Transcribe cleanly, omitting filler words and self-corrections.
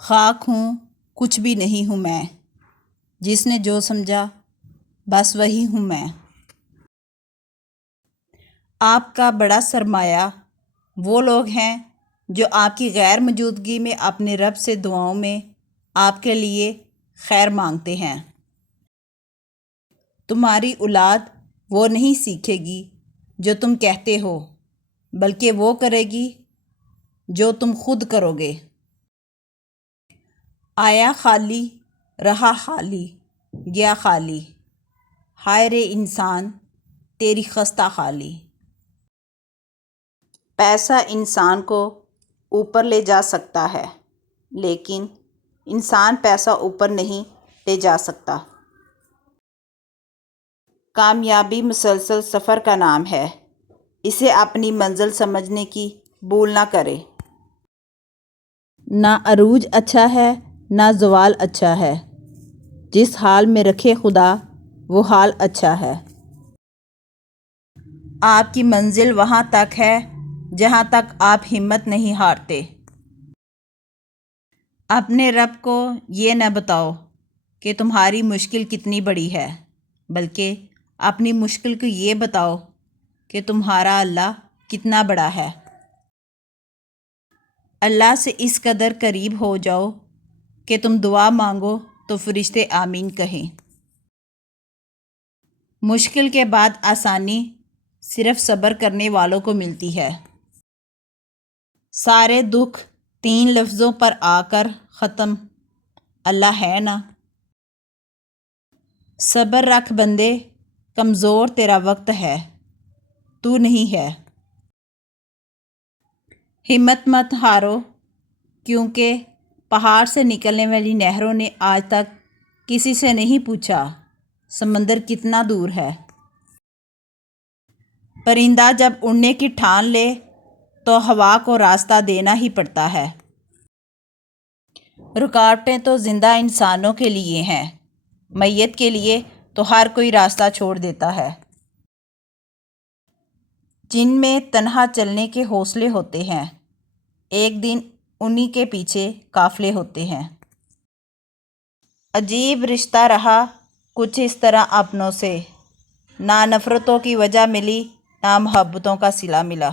خاک ہوں، کچھ بھی نہیں ہوں میں، جس نے جو سمجھا بس وہی ہوں میں۔ آپ کا بڑا سرمایہ وہ لوگ ہیں جو آپ کی غیر موجودگی میں اپنے رب سے دعاؤں میں آپ کے لیے خیر مانگتے ہیں۔ تمہاری اولاد وہ نہیں سیکھے گی جو تم کہتے ہو، بلکہ وہ کرے گی جو تم خود کرو گے۔ آیا خالی رہا خالی گیا خالی، ہائے رے انسان تیری خستہ خالی۔ پیسہ انسان کو اوپر لے جا سکتا ہے، لیکن انسان پیسہ اوپر نہیں لے جا سکتا۔ کامیابی مسلسل سفر کا نام ہے، اسے اپنی منزل سمجھنے کی بھول نہ کرے۔ نہ عروج اچھا ہے نہ زوال اچھا ہے، جس حال میں رکھے خدا وہ حال اچھا ہے۔ آپ کی منزل وہاں تک ہے جہاں تک آپ ہمت نہیں ہارتے۔ اپنے رب کو یہ نہ بتاؤ کہ تمہاری مشکل کتنی بڑی ہے، بلکہ اپنی مشکل کو یہ بتاؤ کہ تمہارا اللہ کتنا بڑا ہے۔ اللہ سے اس قدر قریب ہو جاؤ کہ تم دعا مانگو تو فرشتے آمین کہیں۔ مشکل کے بعد آسانی صرف صبر کرنے والوں کو ملتی ہے۔ سارے دکھ 3 لفظوں پر آ کر ختم، اللہ ہے نا۔ صبر رکھ بندے، کمزور تیرا وقت ہے، تو نہیں ہے۔ ہمت مت ہارو، کیونکہ پہاڑ سے نکلنے والی نہروں نے آج تک کسی سے نہیں پوچھا سمندر کتنا دور ہے۔ پرندہ جب اڑنے کی ٹھان لے تو ہوا کو راستہ دینا ہی پڑتا ہے۔ رکاوٹیں تو زندہ انسانوں کے لیے ہیں، میت کے لیے تو ہر کوئی راستہ چھوڑ دیتا ہے۔ جن میں تنہا چلنے کے حوصلے ہوتے ہیں، ایک دن انہی کے پیچھے قافلے ہوتے ہیں۔ عجیب رشتہ رہا کچھ اس طرح اپنوں سے، نہ نفرتوں کی وجہ ملی نہ محبتوں کا صلہ ملا۔